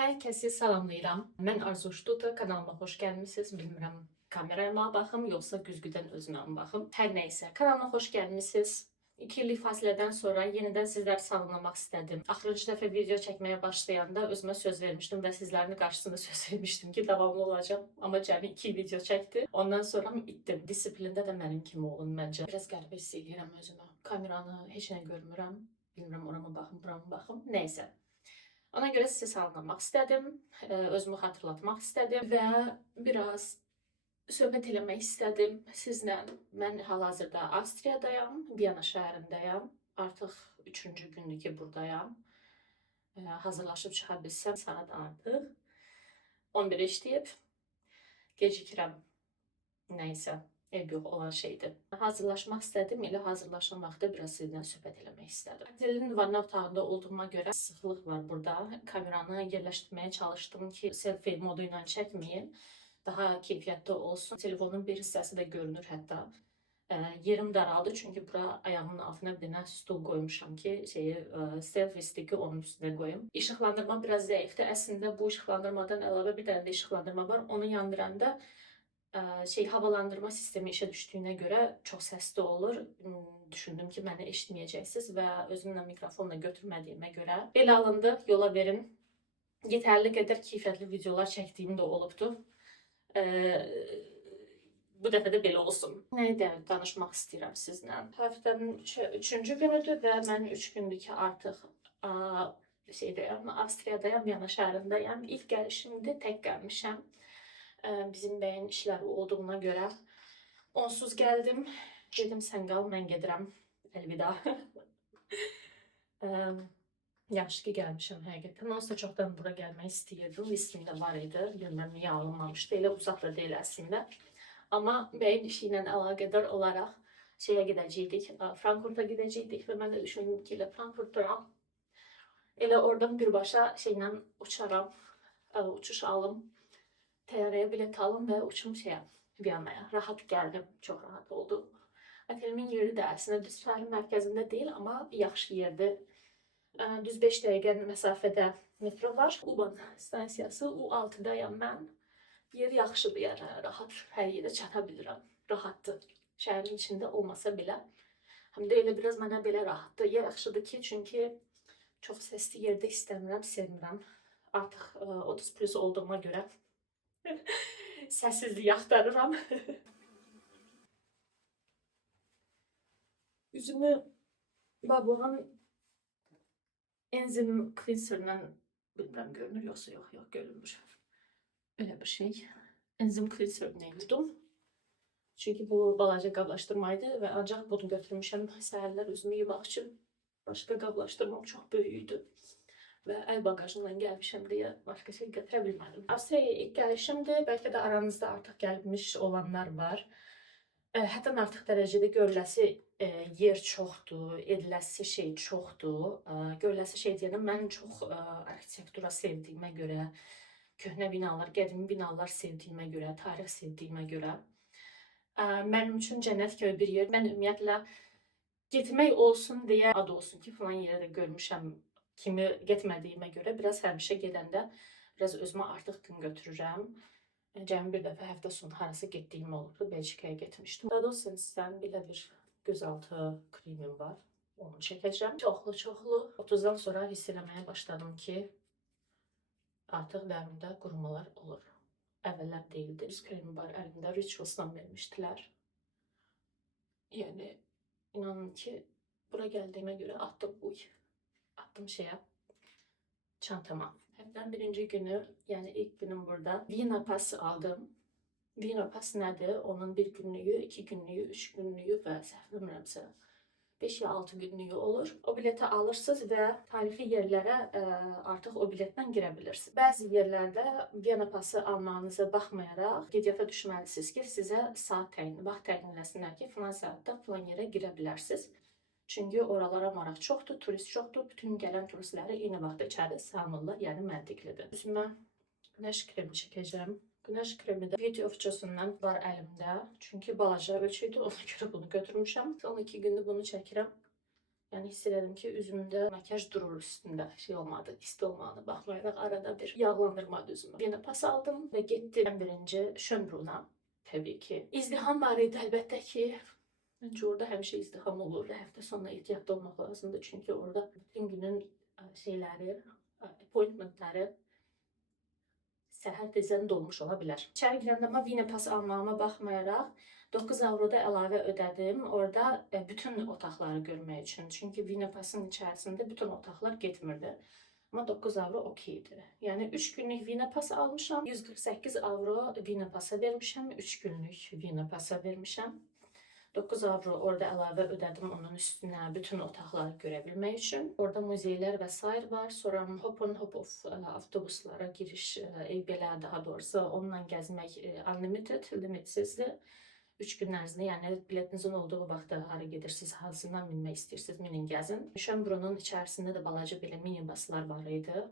Hər kəsi salamlayıram. Mən Arzu Ştuta, kanalıma xoş gəlmisiniz. Bilmirəm, kameraya mı baxım, yoxsa güzgüdən özümə mi baxım? Hər nəysə, kanalıma xoş gəlmisiniz. 2 illik fasilədən sonra yenidən sizləri salamlamaq istədim. Axırıncı dəfə video çəkməyə başlayanda özümə söz vermişdim və sizlərin qarşısında söz vermişdim ki, davamlı olacağam. Amma cəmi 2 video çəkdi. Ondan sonra itdim. Disiplində də mənim kimi olun məncə. Biraz qəribə hiss edirəm özümü. Kameranı heç nə görmürəm. Bilmirəm, orama baxım, burama baxım. Nəysə. Ona görə sizə salamlamaq istədim, özümü xatırlatmaq istədim və biraz söhbət eləmək istədim sizlə. Mən hal-hazırda Avstriyadayam, Viyana şəhərindəyəm. Artıq 3-cü gündür ki, buradayam. Hazırlaşıb çıxa bilsəm, saat artıq 11 işləyib. Gecikirəm. Nəysə, ev yox olan şeydir. Hazırlaşmaq istədim, elə hazırlaşan vaxtda biraz sizinlə söhbət eləmək istədim. Otelin vanna otağında olduğuma görə sıxlıq var burada. Kameranı yerləşdirməyə çalışdım ki, selfie modu ilə çəkməyim, daha keyfiyyətli olsun. Telefonun bir hissəsi də görünür hətta. Yerim daraldı çünki bura ayağımın altına bir dənə stul qoymuşam ki, selfie stiki onun üstünə qoyum. İşıqlandırma biraz zəifdir. Əslində bu işıqlandırmadan əlavə bir dənə də işıqlandırma var. Onu yandıranda havalandırma sistemi işə düşdüyünə görə çox səsli olur. Düşündüm ki, məni eşitməyəcəksiniz və özümlə mikrofonla götürmədiyimə görə belə alındı, yola verin. Yetərli qədər keyfiyyətli videolar çəkdiyim də olubdu. Bu dəfə də belə olsun. Nəyə danışmaq istəyirəm sizlə? Həftənin 3-cü günüdür və mən 3 gündür ki, artıq Avstriyadayam, Viyana şəhərindəyəm. İlk gəlişimdir, tək gəlmişəm. Bizim bəyin işləri olduğuna görə onsuz gəldim. Dedim, sən qal, mən gedirəm. Əlvida. Yaxşı ki, gəlmişəm həqiqətən. Onsuz da çoxdan bura gəlmək istəyirdim. Listimdə var idi. Bilməm, niyə alınmamışdı. Elə uzaq da deyil əslində. Amma bəyin işi ilə əlaqədar olaraq gedəcəkdik. Frankfurta gedəcəkdik və mən də düşündüm ki, elə Frankfurtda elə oradan birbaşa uçaram, uçuş alım, təyyarəyə bilet alım və uçum Viyanaya. Rahat gəldim, çox rahat oldu. Otelimin yeri də əslində düz şəhərin mərkəzində deyil, amma yaxşı yerdir. Düz 5 dəqiqənin məsafədə metro var. U-Bahn stansiyası, U6-dayam mən. Yer yaxşıdır, yəni rahat hər yerə çata bilirəm. Rahatdır. Şəhərin içində olmasa belə. Həm də elə biraz mənə belə rahatdır. Yer yaxşıdır ki, çünki çox səsli yerdə istəmirəm, sevmirəm. Artıq 30 plus olduğuma görə səssizlik axtarıram. Üzümü Babonun enzim cleanser'la bilmirəm görünür yoxsa yox, görünmür. Öyle bir şey. Enzim cleanser'ını yudum. Çünki bu balaca qablaşdırmaydı və ancaq bunu götürmüşəm səhərlər üzümü yumaq üçün. Başqa qablaşdırmam çox böyükdü. Və əl bagajından gəlmişəm deyə başqa şey götürə bilmədim. Avstriyaya ilk gəlişimdir. Bəlkə də aranızda artıq gəlmiş olanlar var. Həddən artıq dərəcədə görüləsi yer çoxdur, ediləsi şey çoxdur. Görüləsi şey deyəndə mən çox arxitektura sevdiyimə görə, köhnə binalar, qədimi binalar sevdiyimə görə, tarix sevdiyimə görə mənim üçün cənnət kimi bir yer. Mən ümumiyyətlə getmək olsun deyə, ad olsun ki, falan yerə də görmüşəm kimi getmədiyimə görə biraz həmişə gedəndə biraz özümə artıq gün götürürəm. Cəmi bir dəfə həftə sonu harasa getdiyim olubdu. Belçikaya getmişdim. Dadosens'dən belə bir gözaltı kremim var. Onu çəkəcəm. Çoxlu 30-dan sonra hiss eləməyə başladım ki, artıq dərimdə qurumalar olur. Əvvəllər deyildi. Üz kremi var əlimdə. Rituals'dan vermişdilər. Yəni, inanın ki, bura gəldiyimə görə attım çantama. Həftənin birinci günü, yəni ilk günüm burada. Vina Pass aldım. Vina Pass nədir? Onun 1 günlüyü, 2 günlüyü, 3 günlüyü və səhv bilmirəmsə 5 ya 6 günlüyü olur. O bileti alırsınız və tarixi yerlərə artıq o biletlə girə bilirsiniz. Bəzi yerlərdə Viyana pası almağınıza baxmayaraq qeydiyyata düşməlisiniz ki, sizə saat vaxt təyin eləsinlər ki, filan saatda filan yerə girə bilərsiniz. Çünki oralara maraq çoxdur, turist çoxdur. Bütün gələn turistləri eyni vaxtda içəri salmırlar, yəni məntiqlidir. Üzümə günəş kremi çəkəcəm. Günəş kremi də Beauty of Joseon'dan var əlimdə. Çünki balaca ölçüydü, ona görə bunu götürmüşəm. Son 2 gündür bunu çəkirəm. Yani hissederdim ki üzümde makyaj durur üstünde. Şey olmadı, isti olmadı. Bakmayarak arada bir yağlandırmadı üzümü. Yine pas aldım ve gittim birinci Schönbrun'a. Tabii ki. İzdiham var idi elbette ki. Bence orada həmişə izdiham olur ve hafta sonuna ehtiyatlı olmak lazımdı. Çünkü orada bütün günün şeyleri, appointmentları səhər tezdən dolmuş ola bilər. İçəri girəndə amma Vina Pass almağıma baxmayaraq 9 avroda əlavə ödədim. Orada bütün otaqları görmək üçün. Çünki Vina Pass'ın içərisində bütün otaqlar getmirdi. Ama 9 avro okeydi. Yani 3 günlük Vina Pass almışam. 148 avro Vina Pass'a vermişəm. 3 günlük Vina Pass'a vermişəm. 9 avro orada əlavə ödədim onun üstünə bütün otaqları görə bilmək üçün. Orada muzeylər və sair var. Sonra hop on hop off avtobuslara giriş, belə daha doğrusu onunla gəzmək unlimited, limitsiz. 3 gün ərzində, yəni biletinizin olduğu vaxtda hara gedirsiniz, hansından minmək istəyirsiniz, minin gəzin. Schönbrun'un içərisində də balaca belə minibuslar var idi.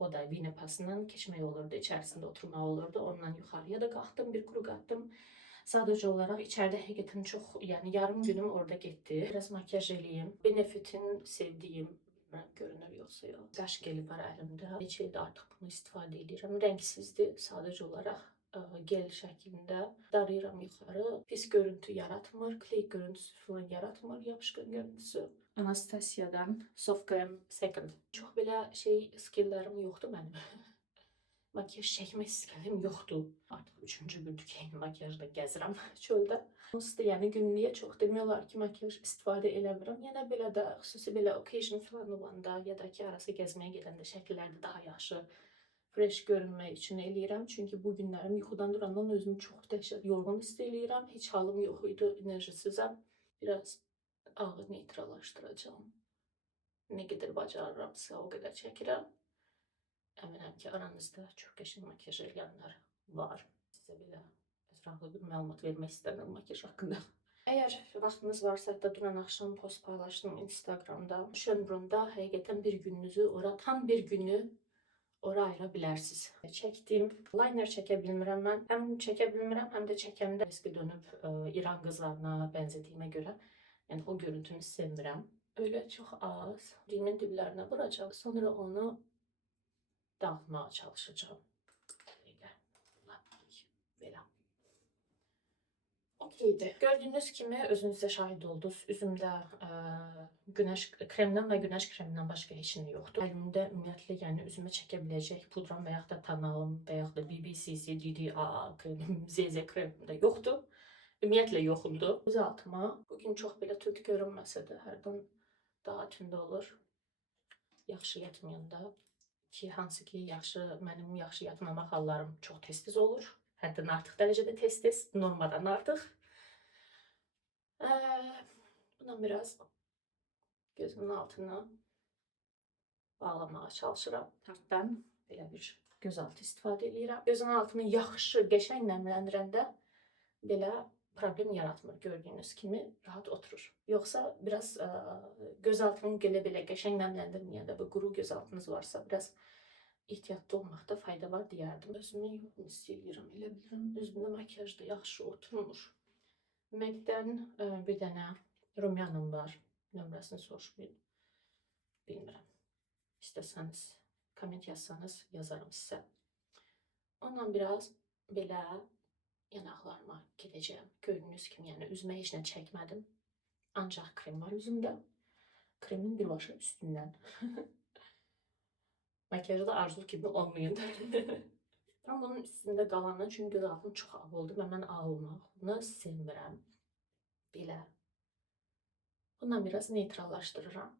O da Vina Pass'la keçmək olurdu, içərisində oturmaq olurdu. Ondan yuxarıya da qalxdım, bir kuru atdım. Sadece olarak içeride həqiqətən çox, yani yarım günüm orada getdi. Biraz makyaj eləyim. Benefit'in sevdiğim, bilmirəm görünür yoxsa yox. Qaş geli var əlimdə. Neçə ildir artıq bunu istifadə edirəm. Rəngsizdir sadece olarak. Gel şəklində darayıram yuxarı. Pis görüntü yaratmır, kley görüntüsü falan yaratmır, yapışqan görüntüsü. Anastasia'dan Soft Glam Second. Çox belə skilllərim yoxdur mənim. Makyaj çəkmək skillim yoxdur. Artıq 3-cü gündür ki, makyajla gəzirəm çöldə. Onsuz da yəni günlüyə çox demək olar ki, makyaj istifadə eləmirəm. Yəni belə də xüsusi belə occasion falan olanda ya da ki, arası gəzməyə gedəndə şəkillərdə daha yaxşı fresh görünmək üçün eləyirəm. Çünki bu günlərim yuxudan durandan özümü çox dəhşət yorğun hiss eləyirəm. Heç halım yox idi, enerjisizəm. Biraz ağı neytrallaşdıracağım. Nə qədər bacarıramsa o qədər çəkirəm. Əminəm ki, aranızda çox qəşəng makyaj eləyənlər var. Sizə belə ətraflı bir məlumat vermək istəmirəm makyaj haqqında. Əgər vaxtınız varsa, hətta dünən axşam post paylaşdım Instagramda. Schönbrun'da həqiqətən bir gününüzü ora, tam bir günü ora ayıra bilərsiniz. Çəkdim. Liner çəkə bilmirəm mən. Həm çəkə bilmirəm, həm də çəkəndə riski dönüb İran qızlarına bənzədiyimə görə. Yəni o görüntünü sevmirəm. Öyle çox az. Dilimin diblərinə vuracağım. Sonra onu dağıtmaya çalışacağım. Belə. Okeydi. Gördüğünüz kimi özünüzdə şahid oldunuz. Üzümdə güneş kremdən və güneş kremindən başqa heç nə yoxdur. Əlimdə ümumiyyətlə yəni üzümə çəkə biləcək pudram və yaxud da tonalım və yaxud da BBCC, DDA kremim, ZZ kremim də yoxdur. Ümumiyyətlə yoxumdur. Göz altıma bugün çox belə tünd görünməsə də hərdən daha tünd olur. Yaxşı yatmayanda ki, hansı ki mənim yaxşı yatmamaq hallarım çox tez-tez olur. Həddən artıq dərəcədə tez-tez, normadan artıq. Buna biraz gözümün altına bağlamaya çalışıram. Tartdan belə bir gözaltı istifadə edirəm. Gözün altını yaxşı, qəşəng nəmləndirəndə belə problem yaratmır. Gördüyünüz kimi rahat oturur. Yoxsa biraz gözaltını belə qəşəng nəmləndirməyəndə və quru gözaltınız varsa biraz ehtiyatlı olmaqda fayda var deyərdim. Özümü yoxunu istəyirəm, elə bilirəm. Özümdə makyaj da yaxşı oturmur. MAC-dən bir dənə rumyanım var. Nömrəsini soruşmayın. Bilmirəm. İstəsəniz, komment yazsanız yazarım sizə. Ondan biraz belə yanaqlarıma gedəcəyim. Gördüyünüz kimi, yəni üzümə heç nə çəkmədim. Ancaq krem var üzümdə. Kremin birbaşa üstündən. Makyajda arzu kimi olmayın. Ama bunun üstündə qalandan çünki göz altım çox ağ oldu və mən ağ olmağını sevmirəm. Belə. Bundan biraz neytrallaşdırıram.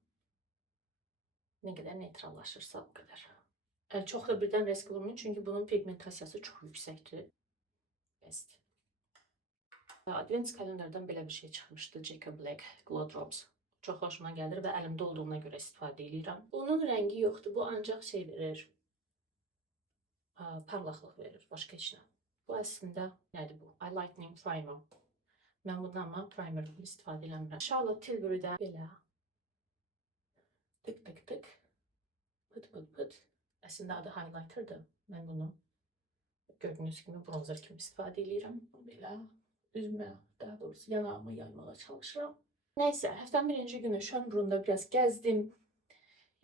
Nə qədər neytrallaşırsa o qədər. Çox da birdən risk olmayın çünki bunun pigmentasiyası çox yüksəkdir. Bəsdir. Advent kalendardan belə bir şey çıxmışdı. Jacob Black Glow Drops. Çox hoşuma gəlir və əlimdə olduğuna görə istifadə edirəm. Bunun rəngi yoxdur. Bu ancaq şey verir. Parlaqlıq verir. Başqa heç nə. Bu əslində nədir bu? Lightening Primer. Mən bundan amma primer istifadə eləmirəm. Charlotte Tilbury'də belə tık tık tık pıt pıt pıt. Əslində adı highlighter'dır. Mən bunu gördüyünüz kimi bronzer kimi istifadə edirəm. Belə üzümə, daha doğrusu yanağıma yaymağa çalışıram. Neyse, haftanın birinci günü Schönbrun'da biraz gezdim.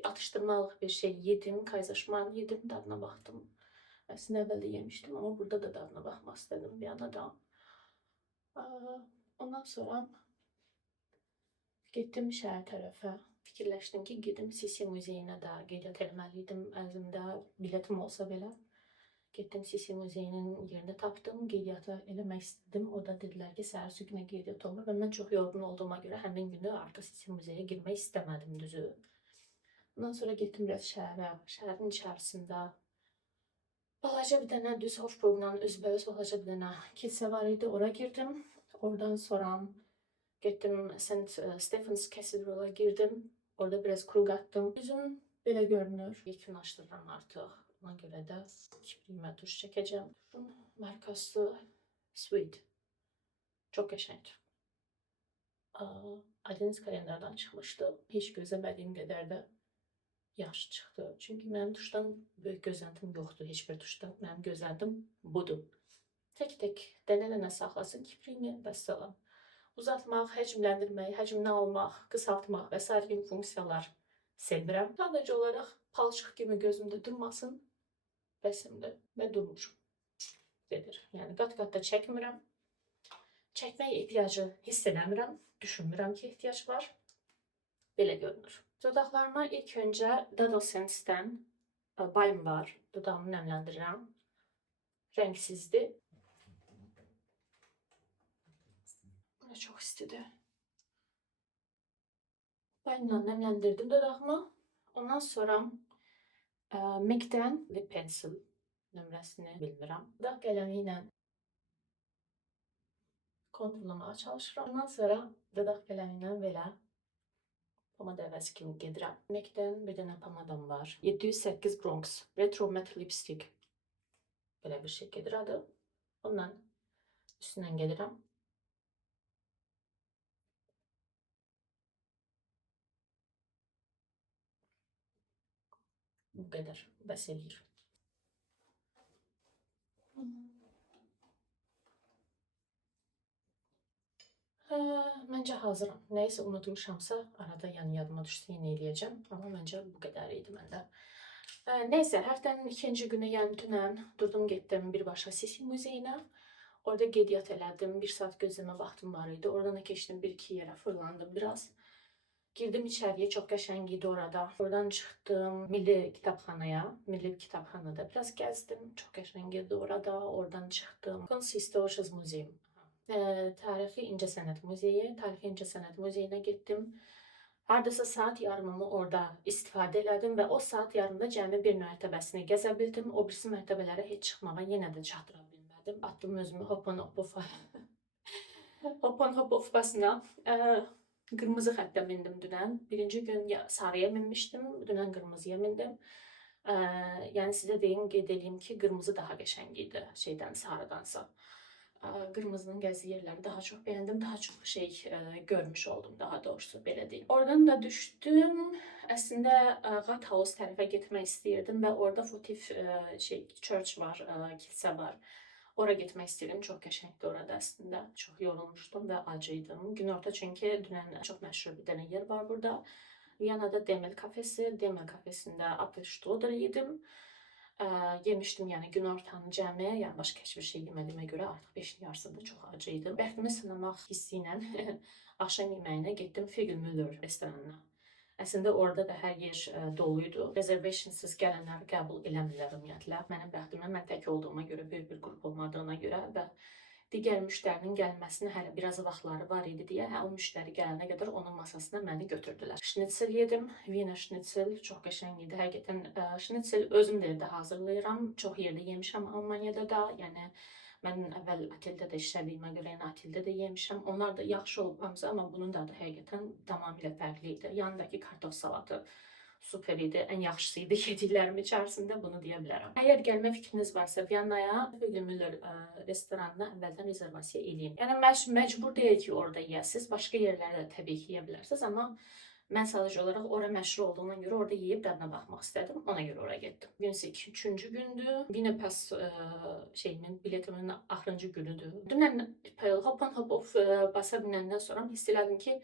Atıştırmalık bir şey yedim. Kaiserschmarrn yedim. Tadına baktım. Aslında evvel yemiştim ama burada da tadına bakmak istedim bir yana da. Ondan sonra gittim şehir tarafa. Fikirləşdim ki, gedim Sisi muzeyinə də qeyd etməliydim. Əlimdə biletim olsa belə. Getdim Sisi muzeyinin yerini tapdım. Qeydiyyata eləmək istedim. O da dedilər ki, səhər sübhünə qeydiyyat olmur və mən çox yorğun olduğuma görə həmin günü artıq Sisi muzeyə girmək istəmədim düzü. Ondan sonra getdim biraz şəhərə. Şəhərin içərisində balaca bir dənə düz Hofburgla üzbəüz balaca bir dənə kilsə var idi. Ora girdim. Oradan sonra getdim St. Stephen's Cathedral'a girdim. Orada biraz krug attım. Yüzüm belə görünür. Yekunlaşdırıram artıq. Ona görə də kipriyimə tuş çəkəcəm. Şunun markası Sweet. Çok qəşəngdir. Adeniz kalendardan çıxmışdı. Heç gözləmədiyim qədər də yaxşı çıxdı. Çünki mənim tuşdan böyük gözləntim yoxdur. Heç bir tuşdan. Mənim gözləntim budur. Tek dənə-dənə saxlasın kipriyimi və salam. Uzatmaq, həcmləndirmək, həcmini almaq, qısaltmaq və s. kimi funksiyalar sevirəm. Sadəcə olaraq palçıq kimi gözümdə durmasın. Bəsimdir və durmur. Gedir. Yəni qat-qat da çəkmirəm. Çəkməyə ehtiyacı hiss eləmirəm. Düşünmürəm ki, ehtiyac var. Belə görünür. Dodaqlarıma ilk öncə Dado Sense'dən balm var. Dodağımı nəmləndirirəm. Rəngsizdir. Bura çox istidir. Balmla nəmləndirdim dodağımı. Ondan sonra MAC'dən Lip Pencil nömrəsini bilmirəm. Dodaq qələmi ilə konturlamağa çalışıram. Ondan sonra dodaq qələmi ilə belə pomada əvəzi kimi gedirəm. MAC'dən bir dənə pomadam var. 708 Bronx Retro Matte Lipstick. Belə bir şey gedir adı. Ondan üstündən gedirəm. Bu qədər. Bəs eləyir. Məncə hazıram. Nəysə unutmuşamsa arada yəni yadıma düşsə yenə eləyəcəm. Amma məncə bu qədər idi məndə. Nəysə, həftənin ikinci günü yəni dünən durdum getdim birbaşa Sisi muzeyinə. Orada qeydiyyat elədim. 1 saat gözləmə vaxtım var idi. Oradan da keçdim 1-2 yerə fırlandım biraz. Girdim içəriyə, çox qəşəng idi orada. Oradan çıxdım Milli Kitabxanaya. Milli Kitabxanada biraz gəzdim. Çox qəşəng idi orada. Oradan çıxdım Kunsthistorisches Museum. Tarixi İncəsənət Muzeyi. Tarixi İncəsənət Muzeyinə getdim. Hardasa saat yarımımı orada istifadə elədim və o saat yarımda cəmi bir mərtəbəsini gəzə bildim. O birisi mərtəbələrə heç çıxmağa yenə də çatdıra bilmədim. Atdım özümü Hopan-Hopovasına. Qırmızı xəttə mindim dünən. Birinci gün sarıya minmişdim, dünən qırmızıya mindim. Yəni sizə deyim, qeyd edeyim ki, qırmızı daha qəşəng idi şeydən, sarıdansa. Qırmızının gəzdiyi yerləri daha çox bəyəndim, daha çox görmüş oldum daha doğrusu, belə deyim. Oradan da düşdüm. Əslində Rathaus tərəfə getmək istəyirdim və orada Votiv church var, kilsə var. Ora getmək istəyirdim. Çox qəşəngdir orada əslində. Çox yorulmuşdum və acıydım. Günorta çünki dünən çox məşhur bir dənə yer var burada. Viyanada Demel kafesi. Demel kafesində Apfelstrudel yedim. Yemişdim yəni günortanı cəmi. Yəni başqa heç bir şey yemədiyimə görə artıq 5-in yarısında çox acıydım. Bəxtimi sınamaq hissi ilə axşam yeməyinə getdim Figlmüller restoranına. Əslində orada da hər yer doluydu. Reservationsız gələnləri qəbul eləmirlər ümumiyyətlə. Mənim bəxtimə mən tək olduğuma görə, böyük bir qrup olmadığına görə və digər müştərinin gəlməsinin hələ biraz vaxtları var idi deyə, o müştəri gələnə qədər onun masasına məni götürdülər. Şnitzel yedim. Viyana şnitzel çox qəşəng idi. Həqiqətən şnitzel özüm də evdə hazırlayıram. Çox yerdə yemişəm Almaniyada da. Yəni mən əvvəl oteldə də işlədiyimə görə, yəni oteldə də yemişəm. Onlar da yaxşı olub hamısı, amma bunun dadı həqiqətən tamamilə fərqli idi. Yanındakı kartof salatı super idi. Ən yaxşısı idi yediklərim içərisində, bunu deyə bilərəm. Əgər gəlmə fikriniz varsa Viyanaya, Figlmüller restoranına əvvəldən rezervasiya edin. Yəni məcbur deyil ki, orada yeyəsiniz. Başqa yerlərdə təbii ki, yeyə bilərsiniz, amma mən sadəcə olaraq ora məşhur olduğuna görə orada yeyib dadına baxmaq istədim. Ona görə ora getdim. Bugün isə 3-cü gündür. Winnipes biletimin axırıncı günüdür. Dünən Hopan-Hopov basa binəndən sonra hiss elədim ki,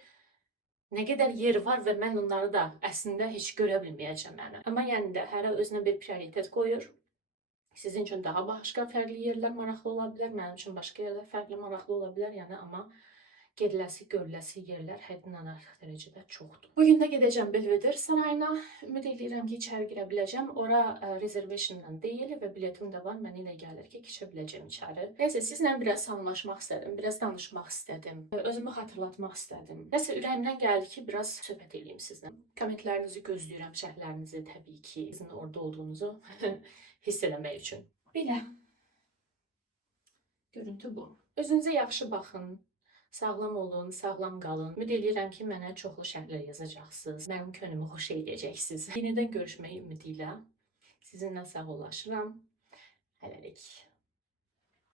nə qədər yer var və mən onları da əslində heç görə bilməyəcəm yəni. Amma yəni də hərə özünə bir prioritet qoyur. Sizin üçün daha başqa fərqli yerlər maraqlı ola bilər, mənim üçün başqa yerlər fərqli maraqlı ola bilər, yəni amma gediləsi, görüləsi yerlər həddindən artıq dərəcədə çoxdur. Bu gün də gedəcəm Belvedere sarayına. Ümid edirəm ki, içəri girə biləcəm. Ora reservationla deyil və biletim də var. Mənə elə gəlir ki, keçə biləcəm içəri. Nəysə, sizlə biraz salamlaşmaq istədim, biraz danışmaq istədim, özümü xatırlatmaq istədim. Nəsə ürəyimdən gəldi ki, biraz söhbət edeyim sizlə. Kommentlərinizi gözləyirəm, şərhlərinizi təbii ki, sizin orada olduğunuzu hiss eləmək üçün. Belə. Görüntü bu. Özünüzə yaxşı baxın. Sağlam olun, sağlam qalın. Ümid edirəm ki, mənə çoxlu şərhlər yazacaqsınız. Mənim könlümü xoş edəcəksiniz. Yenidən görüşmək ümidi ilə sizinlə sağollaşıram. Hələlik.